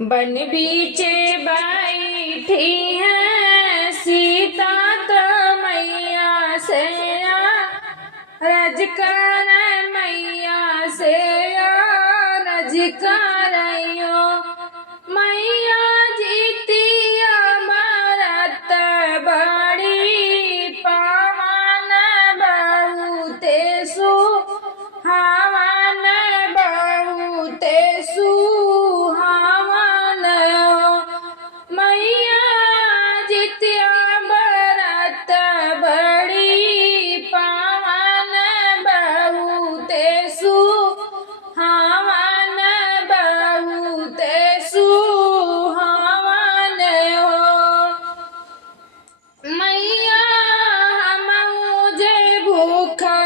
बन बीचे बैठी है सीता तो मैया से रज कर मैया से रज करयो मैया जीतिया मरत बड़ी पावन बहुते सुहावन बहुते सुहावन मैया जीतिया मरत बड़ी पावन बहुते सुहावन बहुते सुहावन हो मैया हमहू जे भूखा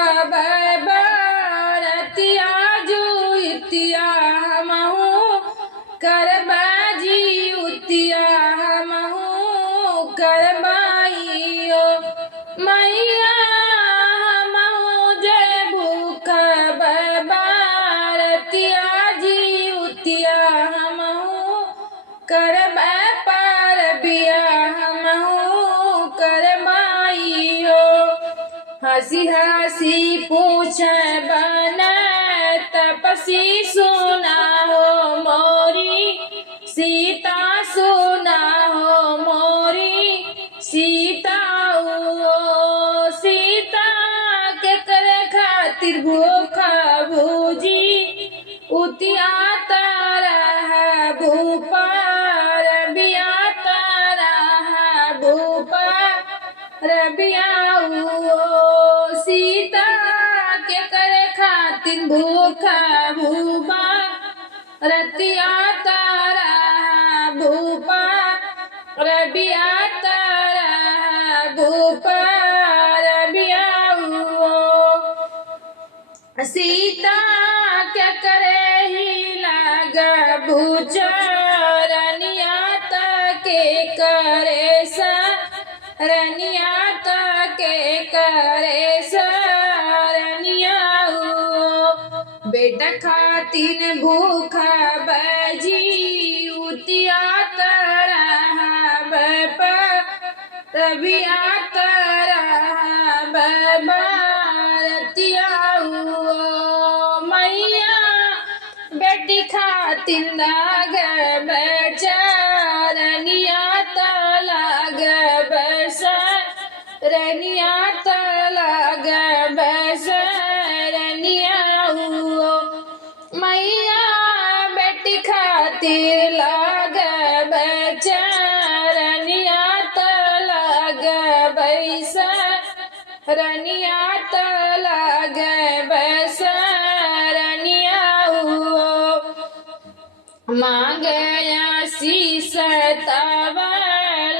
बरतिया जुतिया हमहू करबाजी उतिया हमहू करबाइयो मैया हमहू जे भूखा बरतिया जी उतिया हमहू करबा पर बिया हमहू करबाइयो हंसी हंसी पूछ बन तपसी सुना हो मोरी सीता सुना हो मोरी सीता ओ सीता के करे खातिर भूखा भूजी उतिया तारा भूपार बिया तारा भूपार बिया सीता के करे खातिर भूखा भूपा रतिया तारा भूपा रबिया तारा भूपा रबिया सीता क्या करे ही लागा भूचरनिया के करे रनिया के करे रनिया बेटा खातिन भूखा बजी उतिया तारा रबिया तारा बरतिया मैया बेटी खातिन लाग बचरनिया लाग रनिया लाग रनिया मैया बेटी खातिर लाग बचरनिया लाग रनिया लाग रनिया मांगया शीस तब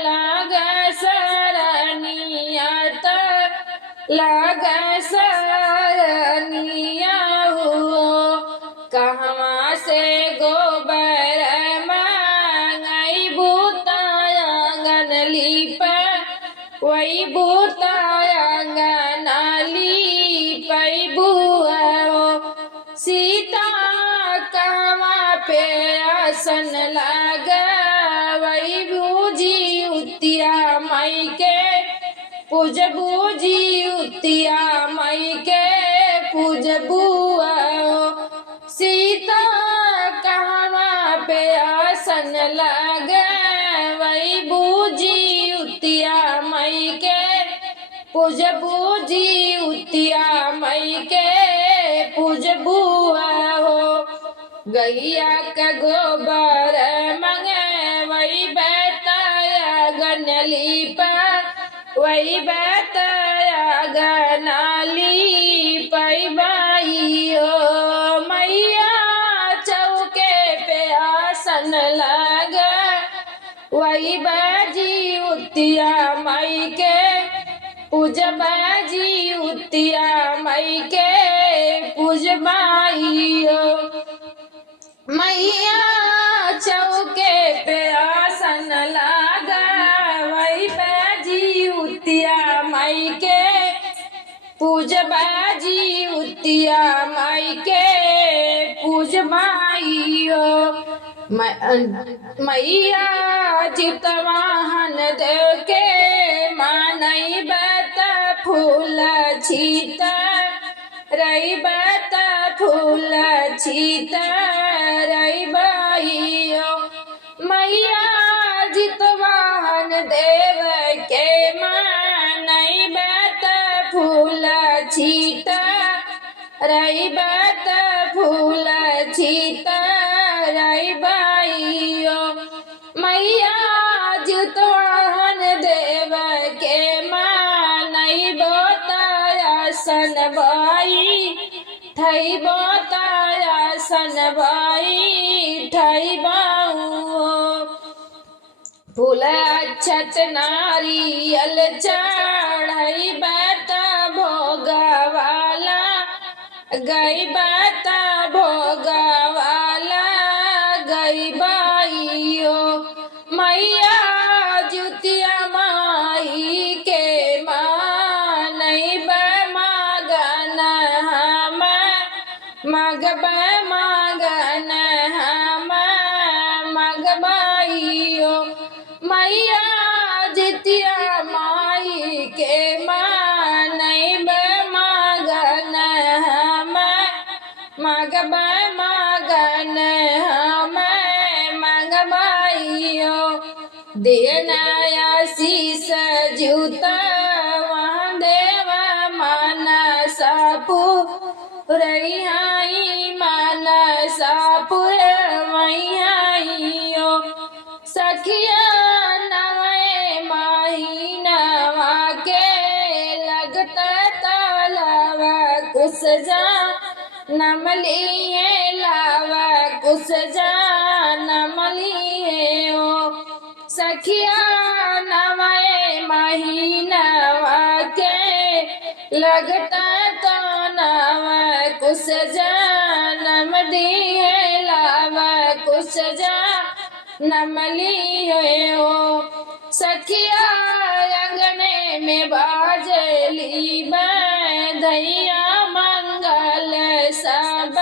लाग सरनिया लाग सरनिया कहवा से गोबर मांगई भूतांगन लीप वही भूतांगन लीप बुआ सीता कहवा पे आसन लागा वही बूजी उतिया मई के पूज बूजी उतिया मई के पूज बुआ सीता कहवा पे आसन लागा वही बूजी उतिया मई के पूज बूजी उतिया मई के पूज बुआ हो गैया का गोबर मंगे वही बताया गनली पर वही बताया गनाली पई बाइयो मैया चौके पे आसन लगा वही बाजी उतिया मई के पूज बाजी उतिया मई के पूज बाइयो मैया चौके पे आसन लागा वही बाजी उतिया मई के पूज बाजी उतिया माई के पूज माइयो मैया चितवाहन देव के मानई बत फूल छीत रई बत फूल छीत रई बाइयो मैया जितवाहन देव के मानई बत फूल छीत रई बत फूल छीत रई बाइयो मैया जितवाहन देव के मानई बोतायासन बाई ठई बोतायासन बाई ठई बाऊ फूल अक्षत नारियल चढ़ई बत भोगवाला गई बत भोगवाला गई बाइयो मैया जुतिया माई के मानई बमगन हम मगब मगन हम मगबाइयो मैया जितिया माई के मानई बमगन हम मगब मगन हम मगबाइयो देनाया शीस जूता वहाँ देव मानसापु रही मानसापुर वैयो सखिया नवे महीनवा के लगता तालाव कुछ जा नमली है लावा कुछ जा नमली है ओ सखिया नवे महीनवा के लगता तो नवा कुछ जा नमली है लावा कुछ जा नमली है ओ सखिया अंगने में बाजली बधैया मंगल सब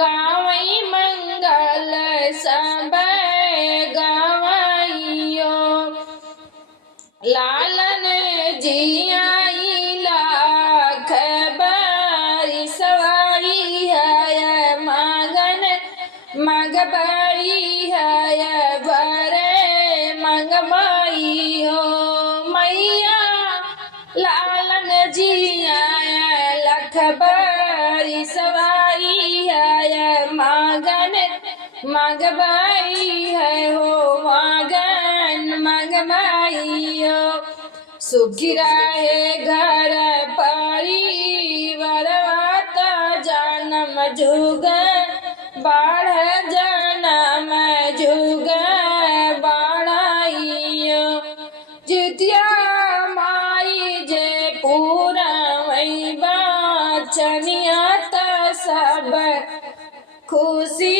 गावई मंगल सब गावइयो लालन जियाई लाख बारी सवाई है मगन मगबाई है बरे मगबाई हो मैया लालन जिया लख बारी सवाई है मगन मगबाई है हो मगन मगबाई हो सुखी रहे घर परिवार जन्म जुग बाढ़ जन्म जुग बाढ़ाइयो जितिया माई जे पूरा वही बचनिया सब खुशी